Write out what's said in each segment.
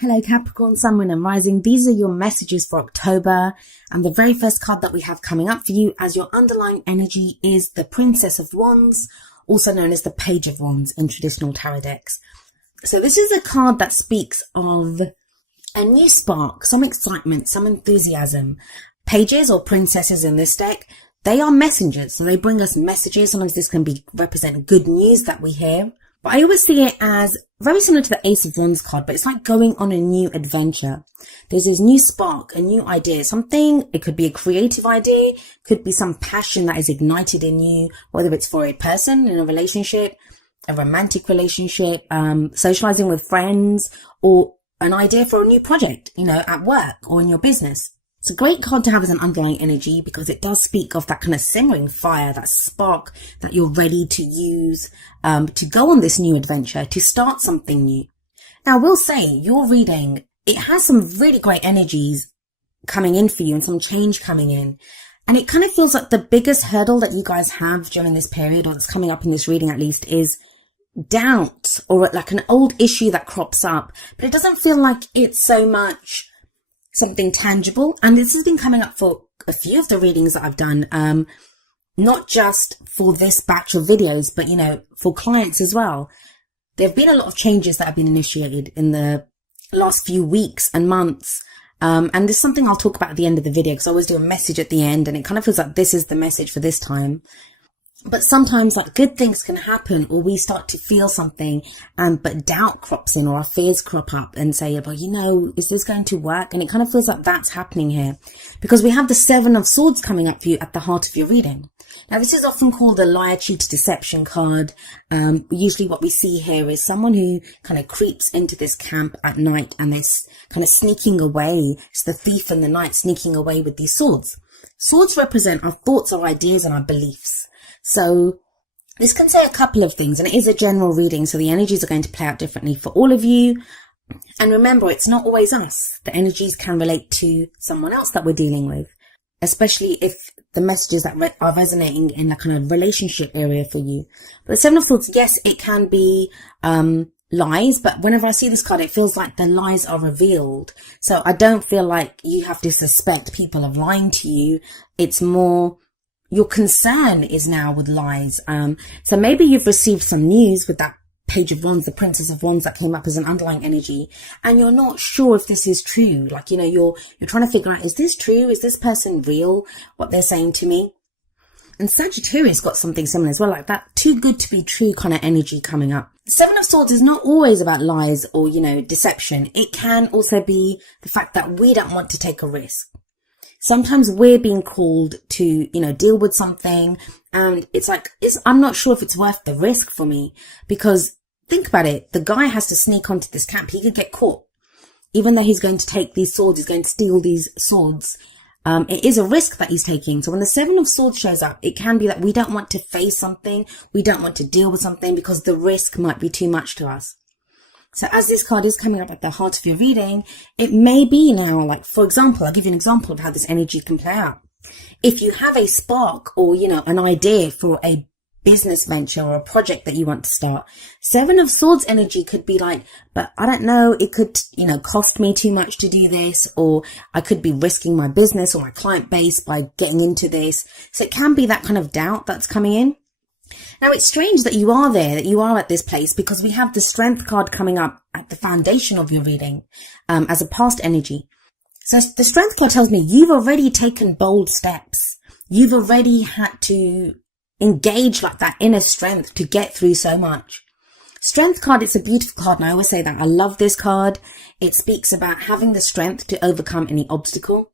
Hello Capricorn, Sun, Moon and Rising. These are your messages for October, and the very first card that we have coming up for you as your underlying energy is the Princess of Wands, also known as the Page of Wands in traditional tarot decks. So this is a card that speaks of a new spark, some excitement, some enthusiasm. Pages or princesses in this deck, they are messengers, so they bring us messages. Sometimes this can represent good news that we hear. But I always see it as very similar to the Ace of Wands card, but it's like going on a new adventure. There's this new spark, a new idea, something, it could be a creative idea, could be some passion that is ignited in you, whether it's for a person in a relationship, a romantic relationship, socializing with friends, or an idea for a new project, at work or in your business. It's a great card to have as an underlying energy because it does speak of that kind of simmering fire, that spark that you're ready to use to go on this new adventure, to start something new. Now, I will say your reading, it has some really great energies coming in for you and some change coming in. And it kind of feels like the biggest hurdle that you guys have during this period, or that's coming up in this reading at least, is doubt or like an old issue that crops up. But it doesn't feel like it's so much something tangible. And this has been coming up for a few of the readings that I've done, not just for this batch of videos, but, for clients as well. There have been a lot of changes that have been initiated in the last few weeks and months. And there's something I'll talk about at the end of the video because I always do a message at the end and it kind of feels like this is the message for this time. But sometimes like good things can happen, or we start to feel something, but doubt crops in, or our fears crop up and say, well, is this going to work? And it kind of feels like that's happening here because we have the Seven of Swords coming up for you at the heart of your reading. Now, this is often called the liar, cheat, deception card. Usually what we see here is someone who kind of creeps into this camp at night and they're kind of sneaking away. It's the thief in the night sneaking away with these swords. Swords represent our thoughts, our ideas, and our beliefs. So this can say a couple of things, and it is a general reading, so the energies are going to play out differently for all of you. And remember, it's not always us. The energies can relate to someone else that we're dealing with, especially if the messages that are resonating in the kind of relationship area for you. But the Seven of Swords, yes, it can be lies, but whenever I see this card, it feels like the lies are revealed. So I don't feel like you have to suspect people of lying to you. It's more your concern is now with lies. So maybe you've received some news with that Page of Wands, the Princess of Wands that came up as an underlying energy, and you're not sure if this is true. Like, you're trying to figure out, is this true? Is this person real? What they're saying to me? And Sagittarius got something similar as well, like that too good to be true kind of energy coming up. The Seven of Swords is not always about lies or, deception. It can also be the fact that we don't want to take a risk. Sometimes we're being called to, deal with something, and it's like, I'm not sure if it's worth the risk for me, because think about it. The guy has to sneak onto this camp. He could get caught. Even though he's going to take these swords, he's going to steal these swords. It is a risk that he's taking. So when the Seven of Swords shows up, it can be that we don't want to face something. We don't want to deal with something because the risk might be too much to us. So as this card is coming up at the heart of your reading, it may be now, like, for example, I'll give you an example of how this energy can play out. If you have a spark or, an idea for a business venture or a project that you want to start, Seven of Swords energy could be like, but I don't know, it could, cost me too much to do this, or I could be risking my business or my client base by getting into this. So it can be that kind of doubt that's coming in. Now, it's strange that you are there, that you are at this place, because we have the Strength card coming up at the foundation of your reading as a past energy. So the Strength card tells me you've already taken bold steps. You've already had to engage like that inner strength to get through so much. Strength card, it's a beautiful card, and I always say that. I love this card. It speaks about having the strength to overcome any obstacle.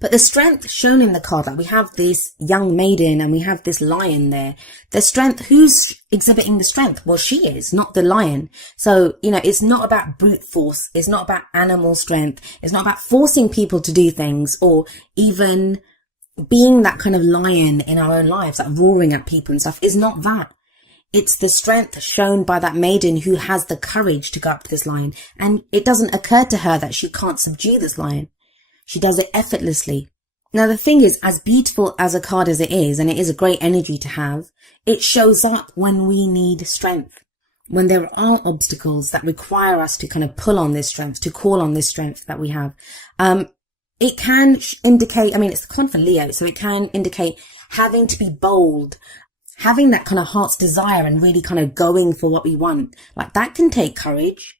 But the strength shown in the card, like we have this young maiden and we have this lion there. The strength, who's exhibiting the strength? Well, she is, not the lion. So, it's not about brute force. It's not about animal strength. It's not about forcing people to do things or even being that kind of lion in our own lives, like roaring at people and stuff. It's not that. It's the strength shown by that maiden who has the courage to go up to this lion. And it doesn't occur to her that she can't subdue this lion. She does it effortlessly. Now, the thing is, as beautiful as a card as it is, and it is a great energy to have, it shows up when we need strength. when there are obstacles that require us to kind of pull on this strength, to call on this strength that we have, it can indicate, I mean, it's the card for Leo, so it can indicate having to be bold, having that kind of heart's desire and really kind of going for what we want. Like, that can take courage.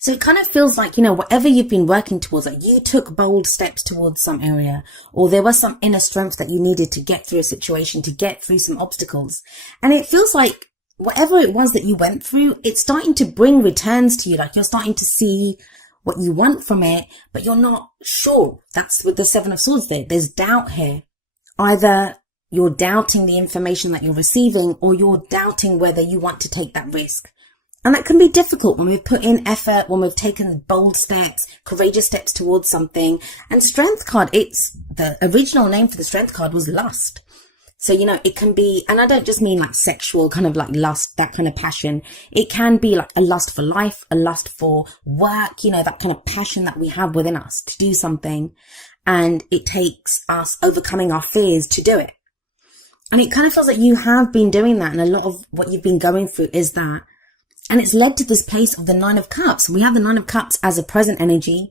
So it kind of feels like, whatever you've been working towards, like you took bold steps towards some area, or there was some inner strength that you needed to get through a situation, to get through some obstacles. And it feels like whatever it was that you went through, it's starting to bring returns to you. Like, you're starting to see what you want from it, but you're not sure. That's with the Seven of Swords there. There's doubt here. Either you're doubting the information that you're receiving, or you're doubting whether you want to take that risk. And that can be difficult when we've put in effort, when we've taken bold steps, courageous steps towards something. And Strength card, it's the original name for the Strength card was lust. So, it can be, and I don't just mean like sexual kind of like lust, that kind of passion. It can be like a lust for life, a lust for work, that kind of passion that we have within us to do something. And it takes us overcoming our fears to do it. And it kind of feels like you have been doing that. And a lot of what you've been going through is that. And it's led to this place of the Nine of Cups. We have the Nine of Cups as a present energy.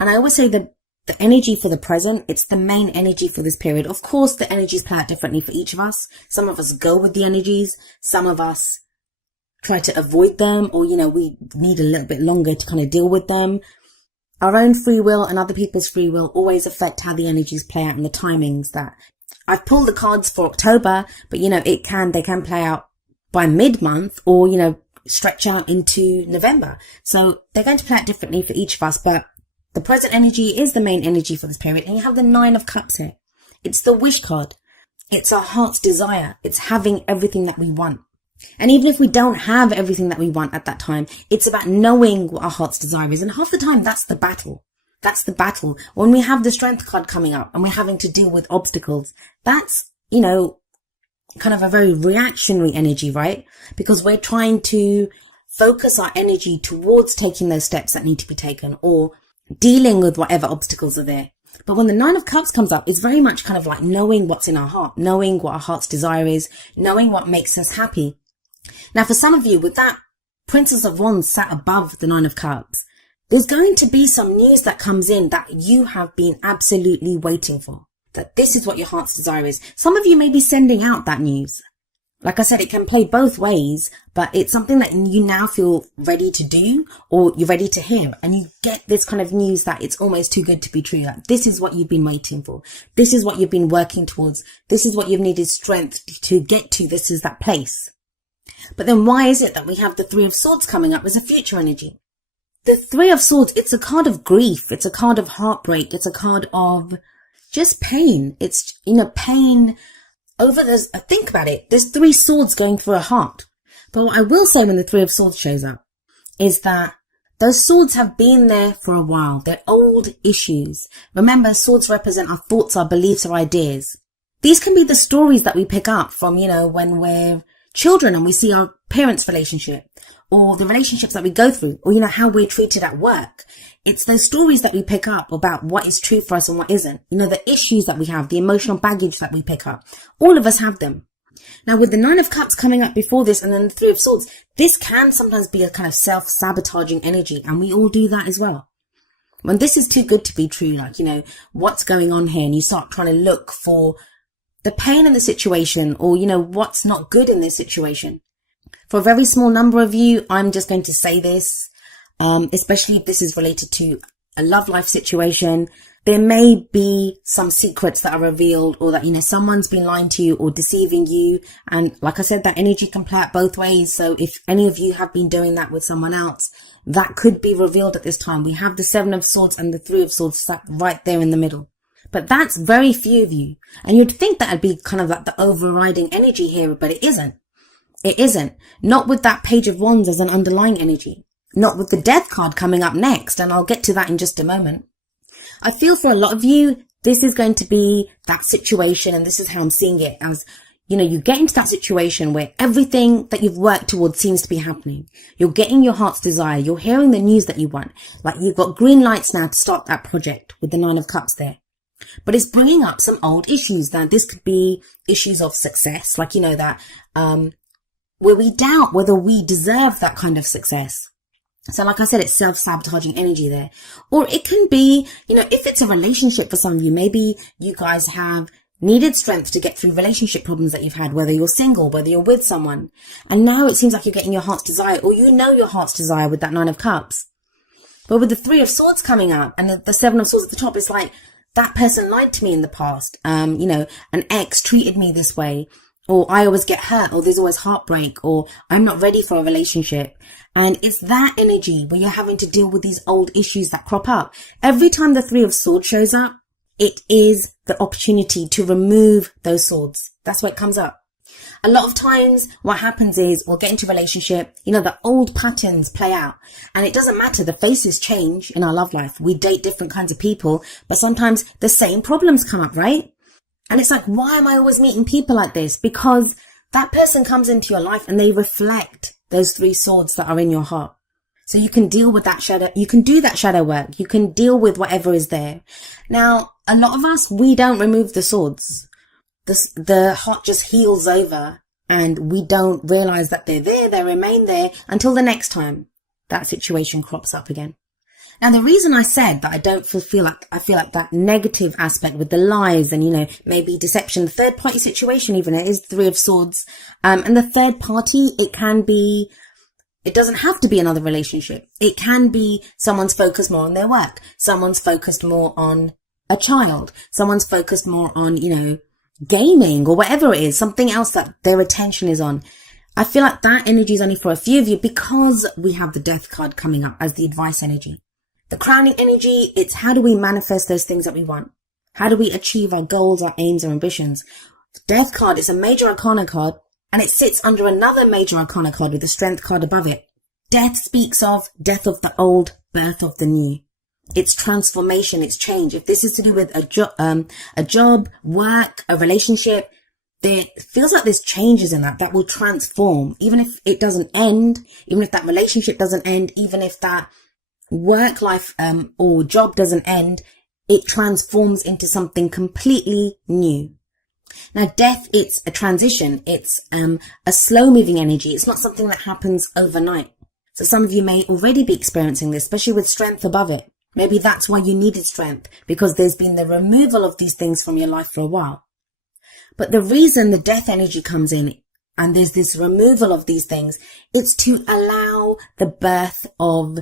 And I always say that the energy for the present, it's the main energy for this period. Of course, the energies play out differently for each of us. Some of us go with the energies. Some of us try to avoid them, or, we need a little bit longer to kind of deal with them. Our own free will and other people's free will always affect how the energies play out and the timings. That I've pulled the cards for October, but, they can play out by mid-month, or, stretch out into November. So they're going to play out differently for each of us, but the present energy is the main energy for this period. And you have the Nine of Cups here. It's the wish card. It's our heart's desire. It's having everything that we want. And even if we don't have everything that we want at that time, it's about knowing what our heart's desire is. And half the time, that's the battle. That's the battle. When we have the Strength card coming up and we're having to deal with obstacles, that's, kind of a very reactionary energy, right? Because we're trying to focus our energy towards taking those steps that need to be taken, or dealing with whatever obstacles are there. But when the Nine of Cups comes up, it's very much kind of like knowing what's in our heart, knowing what our heart's desire is, knowing what makes us happy. Now, for some of you, with that Princess of Wands sat above the Nine of Cups, there's going to be some news that comes in that you have been absolutely waiting for. That this is what your heart's desire is. Some of you may be sending out that news. Like I said, it can play both ways, but it's something that you now feel ready to do, or you're ready to hear. And you get this kind of news that it's almost too good to be true. Like, this is what you've been waiting for. This is what you've been working towards. This is what you've needed strength to get to. This is that place. But then why is it that we have the Three of Swords coming up as a future energy? The Three of Swords, it's a card of grief. It's a card of heartbreak. It's a card of just pain. It's, pain over those. Think about it. There's three swords going through a heart. But what I will say when the Three of Swords shows up is that those swords have been there for a while. They're old issues. Remember, swords represent our thoughts, our beliefs, our ideas. These can be the stories that we pick up from, when we're children and we see our parents' relationship, or the relationships that we go through, or, how we're treated at work. It's those stories that we pick up about what is true for us and what isn't. The issues that we have, the emotional baggage that we pick up. All of us have them. Now, with the Nine of Cups coming up before this and then the Three of Swords, this can sometimes be a kind of self-sabotaging energy. And we all do that as well. When this is too good to be true, like, what's going on here? And you start trying to look for the pain in the situation, or, what's not good in this situation. For a very small number of you, I'm just going to say this. Especially if this is related to a love life situation, there may be some secrets that are revealed, or that, someone's been lying to you or deceiving you. And like I said, that energy can play out both ways. So if any of you have been doing that with someone else, that could be revealed at this time. We have the Seven of Swords and the Three of Swords sat right there in the middle. But that's very few of you. And you'd think that'd be kind of like the overriding energy here, but it isn't. It isn't. Not with that Page of Wands as an underlying energy. Not with the Death card coming up next, and I'll get to that in just a moment. I feel for a lot of you, this is going to be that situation, and this is how I'm seeing it as, you get into that situation where everything that you've worked towards seems to be happening. You're getting your heart's desire. You're hearing the news that you want. Like, you've got green lights now to start that project with the Nine of Cups there. But it's bringing up some old issues. Now, this could be issues of success, like, that, where we doubt whether we deserve that kind of success. So like I said, it's self-sabotaging energy there. Or it can be, if it's a relationship for some of you, maybe you guys have needed strength to get through relationship problems that you've had, whether you're single, whether you're with someone. And now it seems like you're getting your heart's desire, or your heart's desire with that 9 of Cups. But with the 3 of Swords coming up and the 7 of Swords at the top, it's like, that person lied to me in the past. An ex treated me this way, or I always get hurt, or there's always heartbreak, or I'm not ready for a relationship. And it's that energy where you're having to deal with these old issues that crop up. Every time the 3 of Swords shows up, it is the opportunity to remove those swords. That's why it comes up. A lot of times what happens is we'll get into a relationship, the old patterns play out, and it doesn't matter. The faces change in our love life. We date different kinds of people, but sometimes the same problems come up, right? And it's like, why am I always meeting people like this? Because that person comes into your life and they reflect those 3 swords that are in your heart. So you can deal with that shadow. You can do that shadow work. You can deal with whatever is there. Now, a lot of us, we don't remove the swords. The heart just heals over and we don't realize that they're there. They remain there until the next time that situation crops up again. Now, the reason I said that I don't feel like that negative aspect with the lies and, maybe deception, the third party situation, even it is 3 of Swords. And the third party, it doesn't have to be another relationship. It can be someone's focused more on their work. Someone's focused more on a child. Someone's focused more on, gaming or whatever it is, something else that their attention is on. I feel like that energy is only for a few of you because we have the Death card coming up as the advice energy. The crowning energy, it's how do we manifest those things that we want? How do we achieve our goals, our aims, our ambitions? The Death card is a major arcana card, and it sits under another major arcana card with the Strength card above it. Death speaks of death of the old, birth of the new. It's transformation, it's change. If this is to do with a job, work, a relationship, there feels like there's changes in that will transform. Even if it doesn't end, even if that relationship doesn't end, even if that work life or job doesn't end, it transforms into something completely new. Now, death, it's a transition. It's a slow moving energy. It's not something that happens overnight. So some of you may already be experiencing this, especially with strength above it. Maybe that's why you needed strength, because there's been the removal of these things from your life for a while. But the reason the death energy comes in and there's this removal of these things, it's to allow the birth of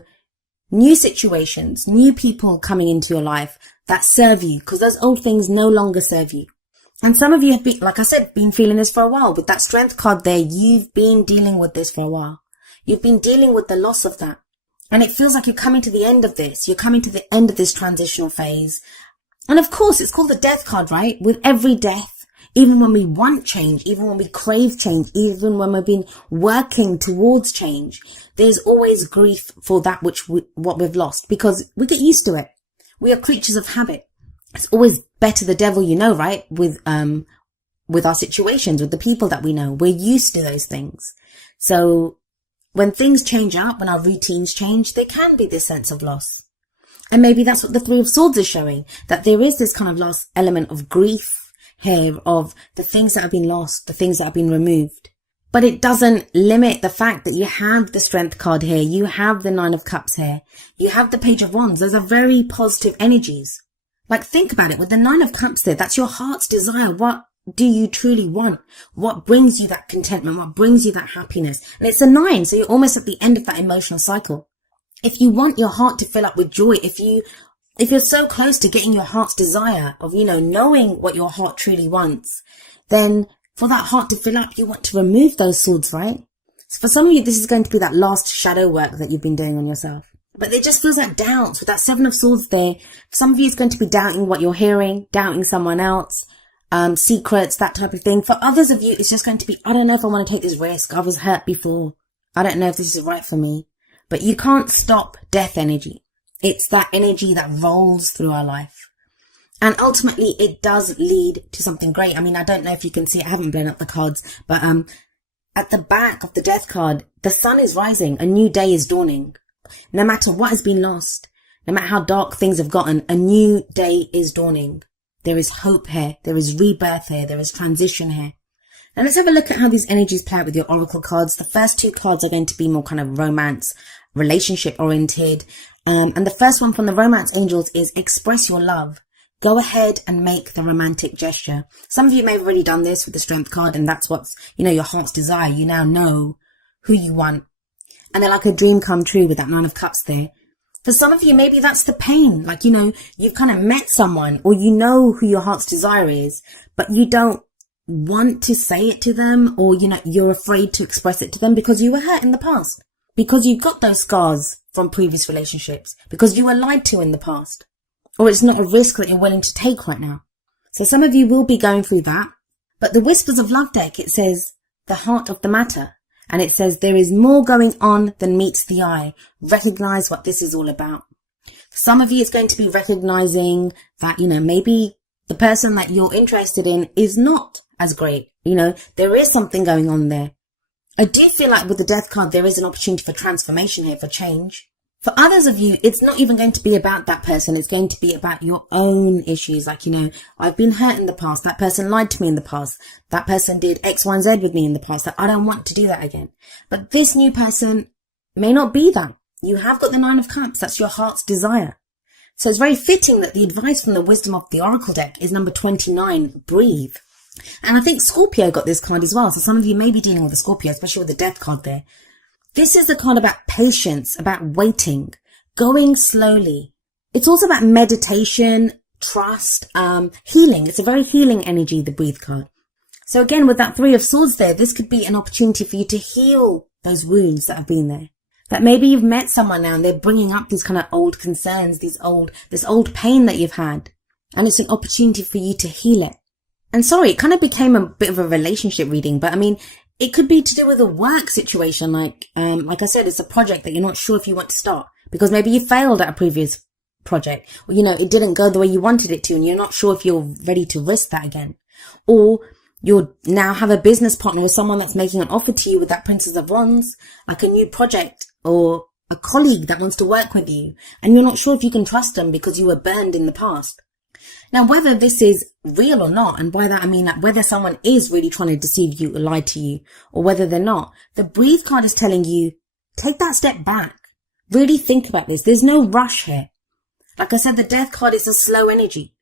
new situations, new people coming into your life that serve you, because those old things no longer serve you. And some of you have been, like I said, been feeling this for a while. With that Strength card there, you've been dealing with this for a while. You've been dealing with the loss of that. And it feels like you're coming to the end of this. You're coming to the end of this transitional phase. And of course, it's called the Death card, right? With every death, even when we want change, even when we crave change, even when we've been working towards change, there's always grief for that what we've lost, because we get used to it. We are creatures of habit. It's always better the devil you know, right? With our situations, with the people that we know. We're used to those things. So when things change up, when our routines change, there can be this sense of loss. And maybe that's what the 3 of Swords is showing, that there is this kind of loss element of grief here, of the things that have been lost, the things that have been removed. But it doesn't limit the fact that you have the Strength card here, you have the 9 of Cups here, you have the Page of Wands. Those are very positive energies. Like, think about it, with the 9 of Cups there, that's your heart's desire. What do you truly want? What brings you that contentment? What brings you that happiness? And it's a 9, so you're almost at the end of that emotional cycle. If you want your heart to fill up with joy, if you're so close to getting your heart's desire of, knowing what your heart truly wants, then for that heart to fill up, you want to remove those swords, right? So for some of you, this is going to be that last shadow work that you've been doing on yourself. But it just feels like doubts with that 7 of Swords there. For some of you, it's going to be doubting what you're hearing, doubting someone else, secrets, that type of thing. For others of you, it's just going to be, I don't know if I want to take this risk. I was hurt before. I don't know if this is right for me. But you can't stop death energy. It's that energy that rolls through our life. And ultimately, it does lead to something great. I mean, I don't know if you can see it. I haven't blown up the cards. But at the back of the Death card, the sun is rising. A new day is dawning. No matter what has been lost, no matter how dark things have gotten, a new day is dawning. There is hope here. There is rebirth here. There is transition here. Now let's have a look at how these energies play out with your oracle cards. The first two cards are going to be more kind of romance, relationship oriented. And the first one from the romance angels is express your love. Go ahead and make the romantic gesture. Some of you may have already done this with the strength card, and that's what's, your heart's desire. You now know who you want. And they're like a dream come true with that Nine of Cups there. For some of you, maybe that's the pain. Like, you've kind of met someone, or you know who your heart's desire is, but you don't want to say it to them, or, you're afraid to express it to them because you were hurt in the past, because you've got those scars from previous relationships, because you were lied to in the past, or it's not a risk that you're willing to take right now. So some of you will be going through that. But the Whispers of Love deck, it says the heart of the matter. And it says there is more going on than meets the eye. Recognize what this is all about. Some of you, it's going to be recognizing that, maybe the person that you're interested in is not as great. There is something going on there. I do feel like with the Death card, there is an opportunity for transformation here, for change. For others of you, it's not even going to be about that person. It's going to be about your own issues. Like, I've been hurt in the past. That person lied to me in the past. That person did X, Y, and Z with me in the past. That I don't want to do that again. But this new person may not be that. You have got the Nine of Cups. That's your heart's desire. So it's very fitting that the advice from the Wisdom of the Oracle deck is number 29, breathe. And I think Scorpio got this card as well. So some of you may be dealing with a Scorpio, especially with the Death card there. This is a card about patience, about waiting, going slowly. It's also about meditation, trust, healing. It's a very healing energy, the Breathe card. So again, with that Three of Swords there, this could be an opportunity for you to heal those wounds that have been there. That maybe you've met someone now and they're bringing up these kind of old concerns, this old pain that you've had. And it's an opportunity for you to heal it. And sorry, it kind of became a bit of a relationship reading, but it could be to do with a work situation. Like I said, it's a project that you're not sure if you want to start because maybe you failed at a previous project, or, it didn't go the way you wanted it to, and you're not sure if you're ready to risk that again. Or you now have a business partner with someone that's making an offer to you with that Princess of Wands, like a new project or a colleague that wants to work with you, and you're not sure if you can trust them because you were burned in the past. Now, whether this is real or not, and by that I mean that whether someone is really trying to deceive you or lie to you, or whether they're not, the Breathe card is telling you, take that step back. Really think about this. There's no rush here. Like I said, the Death card is a slow energy.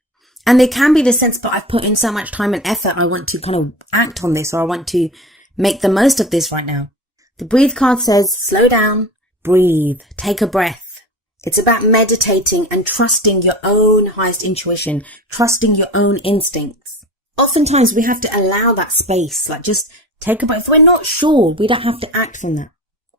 And there can be the sense, but I've put in so much time and effort, I want to kind of act on this, or I want to make the most of this right now. The Breathe card says, slow down, breathe, take a breath. It's about meditating and trusting your own highest intuition, trusting your own instincts. Oftentimes we have to allow that space, like just take a breath. If we're not sure, we don't have to act from that.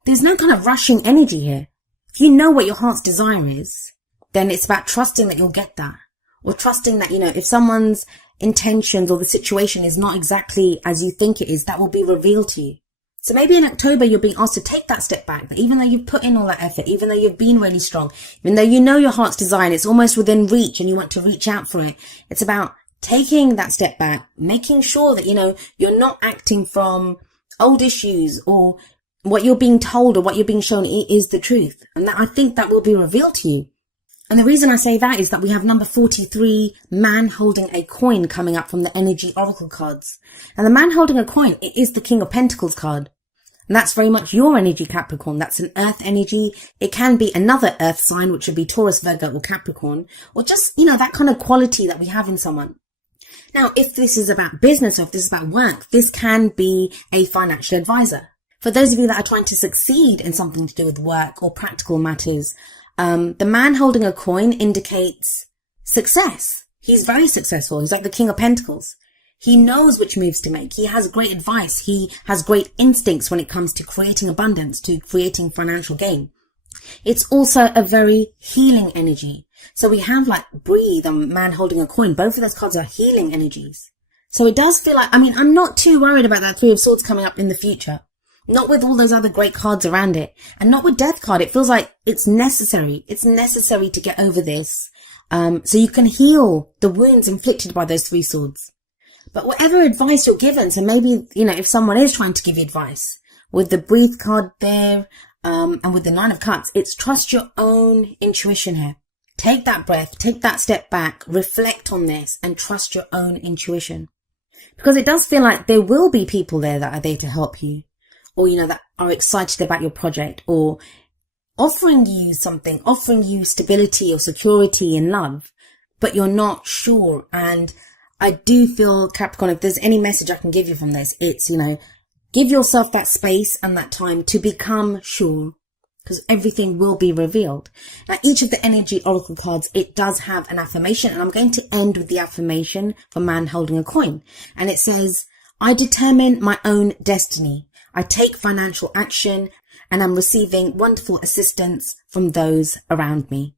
There's no kind of rushing energy here. If you know what your heart's desire is, then it's about trusting that you'll get that. Or trusting that, if someone's intentions or the situation is not exactly as you think it is, that will be revealed to you. So maybe in October, you're being asked to take that step back. That even though you've put in all that effort, even though you've been really strong, even though you know your heart's desire and it's almost within reach and you want to reach out for it, it's about taking that step back, making sure that, you're not acting from old issues or what you're being told or what you're being shown is the truth. And that I think that will be revealed to you. And the reason I say that is that we have number 43, man holding a coin, coming up from the energy oracle cards. And the man holding a coin, it is the King of Pentacles card. And that's very much your energy, Capricorn. That's an earth energy. It can be another earth sign, which would be Taurus, Virgo, or Capricorn, or just, that kind of quality that we have in someone. Now, if this is about business or if this is about work, this can be a financial advisor. For those of you that are trying to succeed in something to do with work or practical matters, the man holding a coin indicates success. He's very successful. He's like the King of Pentacles. He knows which moves to make. He has great advice. He has great instincts when it comes to creating abundance, to creating financial gain. It's also a very healing energy. So we have like breathe and man holding a coin. Both of those cards are healing energies. So it does feel like, I'm not too worried about that Three of Swords coming up in the future. Not with all those other great cards around it. And not with Death card. It feels like it's necessary. It's necessary to get over this. So you can heal the wounds inflicted by those Three Swords. But whatever advice you're given, so maybe, if someone is trying to give you advice, with the Breathe card there, and with the Nine of Cups, it's trust your own intuition here. Take that breath, take that step back, reflect on this, and trust your own intuition. Because it does feel like there will be people there that are there to help you, or, that are excited about your project, or offering you something, offering you stability or security and love, but you're not sure. And I do feel, Capricorn, if there's any message I can give you from this, it's, give yourself that space and that time to become sure, because everything will be revealed. Now, each of the energy oracle cards, it does have an affirmation, and I'm going to end with the affirmation for man holding a coin. And it says, I determine my own destiny. I take financial action, and I'm receiving wonderful assistance from those around me.